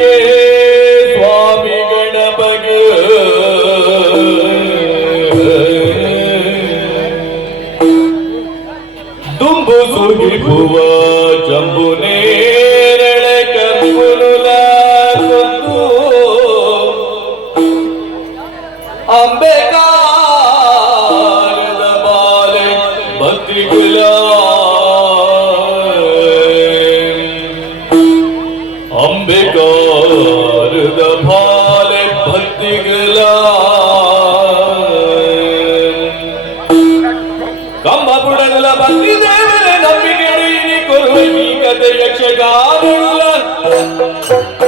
Hey. ಕಥೆ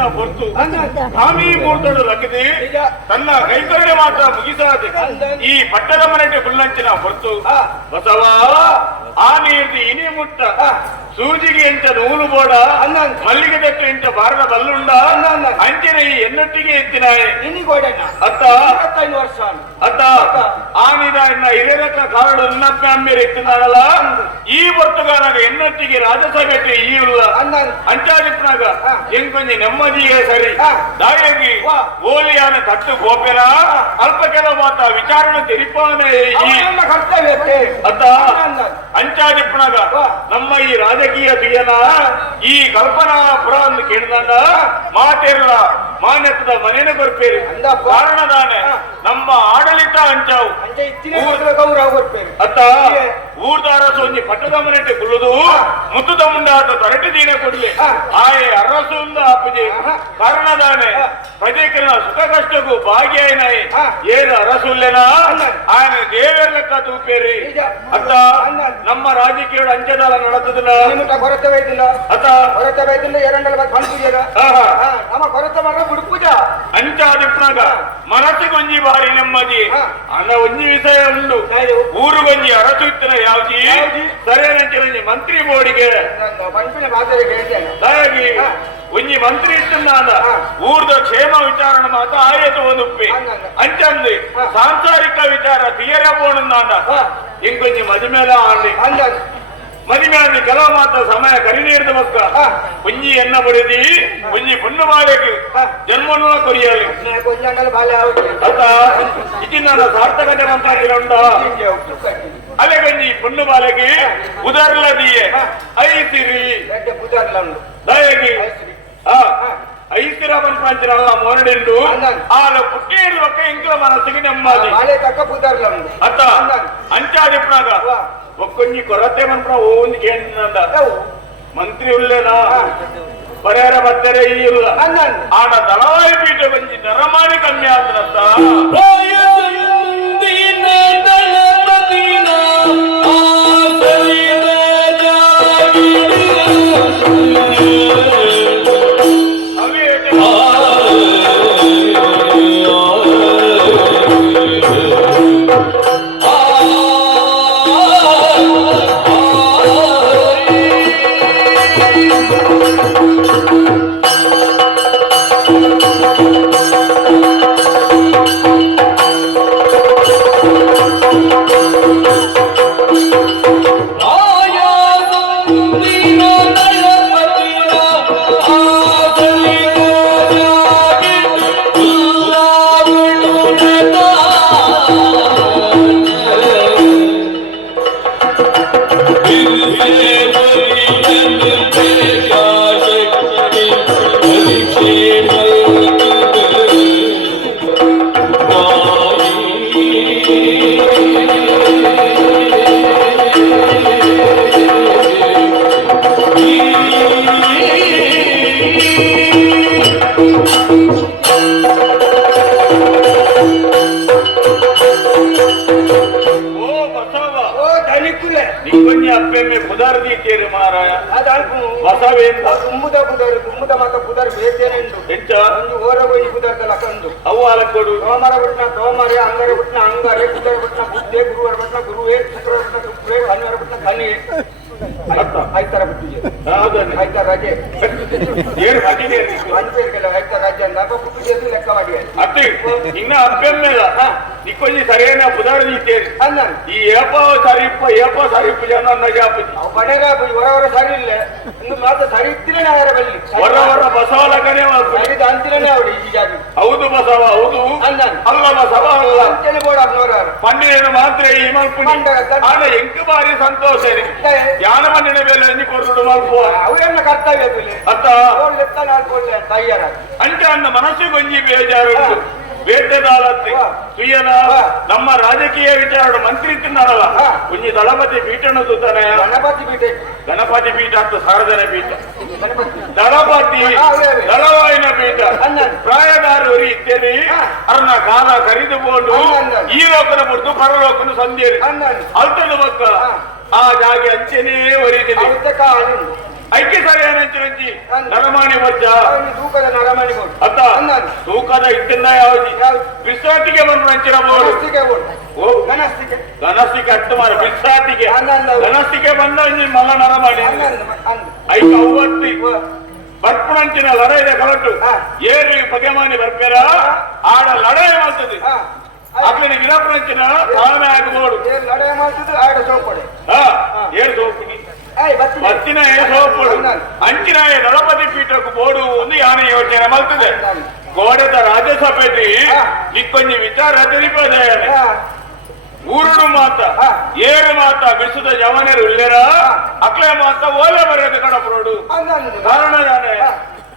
ಉದಿಪುರಂಚಿನ ಹೊತ್ತು ಸ್ವಾಮಿ ಮೂರ್ತಡು ಲಕ್ಕದಿ ತನ್ನ ಕೈಕರಣೆ ಮಾತ್ರ ಮುಗಿಸಾದೆ ಈ ಪಟ್ಟದ ಮನೆಗೆ ಫುಲ್ಲಂಚಿನ ಹೊತ್ತು ಬಸವ ಆ ನೀರ್ದಿ ಇನಿ ಮುಟ್ಟ ಸೂಜಿಗೆ ಎಂಚ ನೂಲು ಬೋಡ ಮಲ್ಲಿಗೆ ದಟ್ಟು ಎಂಚ ಬಾರದ ಬಲ್ಲುಂಡ ಅಂಚಿನ ಈ ಎನ್ನೊಟ್ಟಿಗೆ ಎತ್ತಿನಾಯೆ. ಇನ್ನಿಗೋಡಣ್ಣ ಅತ್ತ. ಇಪ್ಪತ್ತೈದು ವರ್ಷ ಅತ್ತ. ಆನಿದ ಎನ್ನ ಹಿರಿಯರತ್ರ కారుడు ఉన్నప్ప మీరు ಎತ್ತಿನಾಡಲ್ಲ ಈ ಬರ್ತುಗಾನಾಗ నాకు ರಾಜಸಭೆಗೆ ಈ ಉಲ್ಲ ಅಂದಾನೆ. ಅಂಚಾದಿಪ್ಪನಾಗ ಎಂಕೊಂಜಿ ನೆಮ್ಮದಿಯೇ ಸರಿ. ಹಾ. ದಾಯಾಗಿ ವಾ. ಓಲಿಯಾನ ತಟ್ಟು ಗೋಪೆನ ಅಲ್ಪ ಕೆಲ ಮಾತ ವಿಚಾರಣೆ ಕರ್ತವ್ಯಕ್ಕೆ ಅತ್ತ. ಅಂಚಾದಿಪ್ಪನಾಗ ನಮ್ಮ ಈ ರಾಜಕೀಯ ತುಯ್ಯನ ಈ ಕಲ್ಪನಾಪುರ ಅಂತ ಕೇಳಿದಾಗ ಮಾತೆಲ್ಲ ಮಾನ್ಯತದ ಮನೇನೆ ಬರ್ಪೇರಿ. ಕಾರಣದಾನೆ ನಮ್ಮ ಆಡಳಿತ ಅಂಚಾವು. ಅತ್ತ ಊರ್ದಾರ ಸೊಂಜಿ ಪಟ್ಟದ ಮನೆ ಕುಲ್ಲುದು ಮುತ್ತದ ಮುಂಡಾಟ ತರಟಿ ದೀನ ಕೊಡ್ಲಿ. ಆಯೆ ಅರಸುಂದ ಅಪ್ಪಜಿ. ಕಾರಣದಾನೆ ಪ್ರಜೆಕಲ್ಲ ಸುಖ ಕಷ್ಟಗೂ ಭಾಗಿಯಾಯಿನಾಯಿ. ಏನು ಅರಸುಲ್ಲೆನ? ಆಯ್ನ ದೇವೇರ್ ಲೆಕ್ಕ ತೂಪೇರಿ. ಅತ್ತ ನಮ್ಮ ರಾಜಕೀಯ ಅಂಚದಾಲ ನಡೆದಿಲ್ಲ ಅತ್ತ. ಹೊರತವೈದಿಲ್ಲ ಎರಡಲ್ಲ ನಮ್ಮ ಅಂಚಾದಿಪ್ಪನಾಗ ಮನಸ್ಸಿಗೊಂಜಿ ಬಾರಿ ನೆಮ್ಮದಿ. ಅನ್ನ ಒಂಜಿ ವಿಷಯ ಉಂಡು ಊರು ಊರುಗೊಂಜಿ ಅರಸು ಇತ್ತಿನ ಯಾವ್ಜಿ? ಸರಿಯಾಗಿ ಮಂತ್ರಿ ಬೋರ್ಡಿಗೆ. ಹಾ. ಒಂಜಿ ಮಂತ್ರಿ ಇತ್ತಂದ ಊರ್ದ ಕ್ಷೇಮ ವಿಚಾರಣ ಮಾತ ಆಯತು ಒಂದುಪ್ಪಿ. ಅಂಚಂದು. ಸಾಂಸಾರಿಕ ವಿಚಾರ ತೀಯರ ಹಾ. ಇಂಕೊಂಜಿ ಮದಿಮೇಲ ಆಂಡಿ ಅಂದ ಮದಿಮೇಲೆ ಕೆಲವು ಮಾತ್ರ ಸಮಯ ಕಡಿಮೆ ಹಾ. ಒಂಜಿ ಎನ್ನ ಬಡಿದಿ ಒಂಜಿ ಪುಣ್ಯ ಹಾ. ಜನ್ಮನ ಕೊರಿಯಲಿ ಅತ್ತ ಇಜಿನ ಸಾರ್ಥಕತೆ ಮಂತಾಗಿರ ಉಂಡ ಅಲೆಗಂಜಿ ಪುಣ್ಯ ಬಾಲೆಗೆ ಉದಾರ್ಲದಿಯೇ. ಐತಿರಿ ದೊಡ್ಡ ಐತಿರವನ್ ಪ್ರಾಂಚನಲ್ಲ ಮೊರಡೆಂಡು ಅಂದನ್. ಆಲ ಪುಟ್ಟೇರು ಒಕ್ಕ ಇಂಕಲ ಮನಸ್ಸಿಗೆ ನೆಮ್ಮದಿ ಬಾಳೆ ತಕ್ಕ ಪೂಜಾರ್ಲ ಉಂಡು ಅತ್ತ ಅಂದನ್. ಅಂಚಾದಿಪ್ಪನಾಗ ವಾ. ಒಕ್ಕೊಂಜಿ ಕೊರತೆ ಮನ್ಪ್ರ ಓಂದು ಕೇಳಿದಂದ ಅವು ಮಂತ್ರಿ ಉಲ್ಲೇನಾ ಹಾ. ಪರಿಹಾರ ಬರ್ತಾರೆ ಈ ಇಲ್ಲ ಅಂದನ್ ಆಡ ದಳವಾಯಿ ಪೀಠ ಬಂಜಿ ತೇರು ಮಾರಾಯ ಅದಲ್ಪು ಬಸವೇಂದ ಗುಮ್ಮುದ ಪುದರ್ ಗುಮ್ಮುದ ಮಾತ ಪುದರ್ ಬೇತೇನೆ ಉಂಡು ಎಂಚ. ಒಂದು ಓರಗೋಯಿ ಪುದರ್ದಲ್ಲ ಕಂದು. ಅವು ಅಲಕೊಡು ಸೋಮವಾರ ಬಿಟ್ನ ಸೋಮವಾರ ಅಂಗಾರ ಬಿಟ್ನ ಅಂಗಾರೆ ಬುಧವಾರ ಬಿಟ್ನ ಬುದ್ಧೆ ಗುರುವಾರ ಬಿಟ್ನ ಗುರುವೇ ಶುಕ್ರವಾರ ಬಿಟ್ನ ಶುಕ್ರವೇ ಶನಿವಾರ ಬಿಟ್ನ. ಐತಾರ ಬಿಟ್ಟಿಗೆ ಹೌದನ್ನ ಐತಾರ ರಜೆ ಏನ್ ಹಾಕಿದೆ ಅಂಚೇರಿಗೆಲ್ಲ ಐತಾರ ರಜೆ ಅಪ್ಪ ಪುಟ್ಟಿಗೆ ಲೆಕ್ಕ ಮಾಡಿ ಅತ್ತೆ ಇನ್ನ ಅಪ್ಪೆಮ್ಮೆಲ್ಲ ನಿಕ್ಕೊಂಜಿ ಸರಿಯಾನ సరైన ఉదాహరణ ఇచ్చేది ಈ ಏಪ ಸರಿಪ್ಪ ಏಪ ಸರಿಪ್ಪ ಜನ ನಜಾಪತಿ ಅವು ಬಡಗ ಹೊರ ಹೊರ ಸರಿ ಇಲ್ಲ. ಇನ್ನು ಮಾತು ಸರಿ ಇತ್ತಿಲ್ಲ ಅವರ ಬಲ್ಲಿ ವರ ವರ ಬಸವಲಕನೇ ಮಾಡ್ಬಿಡಿ ಸರಿದ ಹೌದು ಬಸವ ಹೌದು. ಅಲ್ಲ. ಬಸವ ಅಲ್ಲ. ಅಂತೇಳಿ ಕೂಡ ಪಂಡಿನ ಮಾತ್ರ ಈ ಗಟ್ಟ. ಆನ ಎಂಕ ಬಾರಿ ಸಂತೋಷ ಯಾನ ಮಣ್ಣಿನ ಮೇಲೆ ಎಣ್ಣಿ ಕೊರಡು ಮಲ್ಪು ಅವೇನ ಕರ್ತವ್ಯ ಅತ್ತ? ತಯ್ಯಾರ ಅಂಚೆ ಅನ್ನ ಮನಸ್ಸಿಗೊಂಜಿ ಒಂಜಿ ಬೇಟೆದಾಲತ್ತಿ ಹಾ. ಸುಯ್ಯನ ನಮ್ಮ ರಾಜಕೀಯ ವಿಚಾರ ಮಂತ್ರಿ ತಿನ್ನಲ್ಲ. ಕುಂಜಿ ದಳಪತಿ ಪೀಠನ ಸುತ್ತಾನೆ ಗಣಪತಿ ಪೀಠ ಗಣಪತಿ ಪೀಠ ಅಂತ ಸಾರದನ ಪೀಠ ದಳಪತಿ. ದಳವಾಯಿನ ಪೀಠ. ಪ್ರಾಯದಾರರು ಇತ್ತೇನೆ. ಅರ್ನ ಕಾಲ ಕರಿದುಕೊಂಡು. ಈ ಲೋಕನ ಬಿಡ್ತು ಪರಲೋಕನ ಸಂದೇರಿ. ಅಲ್ತದ ಮಕ್ಕ ಆ ಜಾಗೆ ಅಂಚೆನೇ ಒರಿದಿದೆ ಐಕ್ಯ ಸರಿಯಾನ ಅಂಚಿ ಅನ್ನನ್. ನರಮಾಣಿ ಮಜ್ಜ. ಅವನಿಗೆ ತೂಕದ ನರಮಾಣಿ ಬೋರ್ಡ್ ಅತ್ತ. ತೂಕದ ಇಟ್ಟಿಂದ ಯಾವ್ದು? ವಿಶ್ರಾಂತಿಗೆ ಬಂದು ಅಂಚಿನ ಬೋರ್ಡು ಅಟ್ಟು ಓ. ಮಾರ ವಿಶ್ರಾಂತಿಗೆ ಅನ್ನನ್. ಗಣಸ್ತಿಗೆ ಬಂದ ಮಲ್ಲ ಮಲ ನರಮಾಣಿ. ಐದು ಅವತ್ತಿ. ಬರ್ಪುಣಂಚಿನ ಲಡೈದ ಕಲಟ್ಟು. ಏರು ಬಗೆಮಾನಿ ಬರ್ಪೇರ ಆಡ ಲಡೈ ಮಾಡ್ತದೆ. ಹಾ. ಅಕ್ಲಿನ ಗಿರಪುಣಂಚಿನ ತಾಳ್ಮೆ ಆಗಬಹುದು ಏನ್ ಮಾಡ್ತದೆ ಆಡ ಸೋಪಡೆ ಹಾ. ಏಳು ಸೋಪಿನಿ ಬತ್ತಿನ ಏ ಸೋಪುಡು ಅಂಚಿನ ಏ ನಳಪತಿ ಪೀಠಕ್ಕೆ ಬೋಡು ಒಂದು ಯಾನ ಯೋಚನೆ ಮಾಡ್ತದೆ ಗೋಡೆದ ರಾಜ್ಯಸಭೆಯಲ್ಲಿ ಹಾ. ನಿಕ್ಕೊಂಜಿ ವಿಚಾರ ತಿರುಪದೆ ಹಾ ಊರುಡು ಮಾತ ಹಾ. ಏರು ಮಾತ ಬಿಡಿಸಿದ ಜವನರು ಇಲ್ಲೇರ ಅಕ್ಲೆ ಮಾತ ಓಲೆ ಬರೆಯೋದು ಕಣಪುರೋಡು ಅಂದ ಕಾರಣ ಯಾನೆ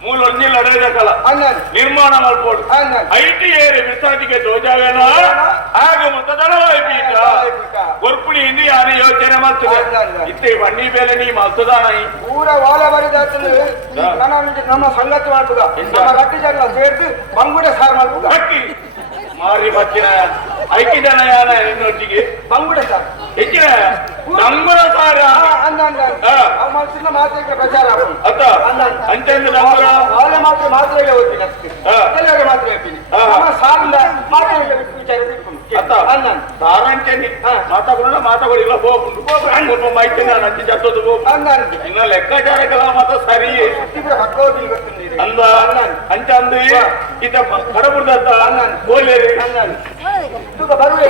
ಮೂಲ ಒಂಜಿಲ್ಲ ಅಡೆದ ಕಲ ಅಂದ ನಿರ್ಮಾಣ ಮಾಡ್ಬೋದು ಅಂದ ಐಟಿ ಏರಿ ವಿಸಾಜಿಗೆ ತೋಜಾವೇನ ಆಗ ಮುತ್ತ ದಳವಾಯ್ಪೀಕ ಕೊರ್ಪುಳಿ ಇಂದಿ ಯಾರು ಯೋಚನೆ ಮಾಡ್ತದೆ ಅಲ್ಲ, ಅಲ್ಲ. ಇತ್ತೆ ಬನ್ನಿ ಬೇಲೆ ನೀ ಮಲ್ತದಾನ ಪೂರ ವಾಲ ಬರಿದಾತಂದ್ರೆ ನಮ್ಮ ನಮ್ಮ ಸಂಗತಿ ಮಾಡ್ಬೋದ ನಮ್ಮ ಗಟ್ಟಿ ಜನ ಸೇರ್ದು ಬಂಗುಡೆ ಸಾರು ಮಾಡ್ಬೋದ ಹಕ್ಕಿ ಮಾರಿ ಮತ್ತಿನ ಐಕಿ ಜನ ಯಾನ ನಿನ್ನೊಟ್ಟಿಗೆ ಬಂಗುಡೆ ಸಾರು ಹೆಚ್ಚಿನ ನಂಬರ ಸಾರ ಅಂದ ಅಂದ ಹಾ. ಅವ್ ಮನಸ್ಸಿನ ಮಾತಿಗೆ ಪ್ರಚಾರ. ಅಂಚಂದ ನಂಬರ? ವಾಲೆ ಮಾತ್ರ ಮಾತ್ರೆಗೆ ಓದ್ತೀನಿ ಅಷ್ಟೇ. ಹಾ. ಎಲ್ಲರಿಗೆ ಮಾತ್ರ ಹೇಳ್ತೀನಿ. ಮಾತ್ರೆಗೆ ವಿಚಾರ. ಮಾತಾಡೋಣ ಮಾತಾಡಿಲ್ಲ ಹೋಗ್ಬಿಡು. ಸ್ವಲ್ಪ ಮಾಹಿತಿ ನಾನು. ಇನ್ನ ಲೆಕ್ಕಾಚಾರಗಳ ಮತ ಸರಿ. ಅಂದ ಅಂದ ಅಂದ. ಅಂಚ. ಈಗ ಬರುವೆ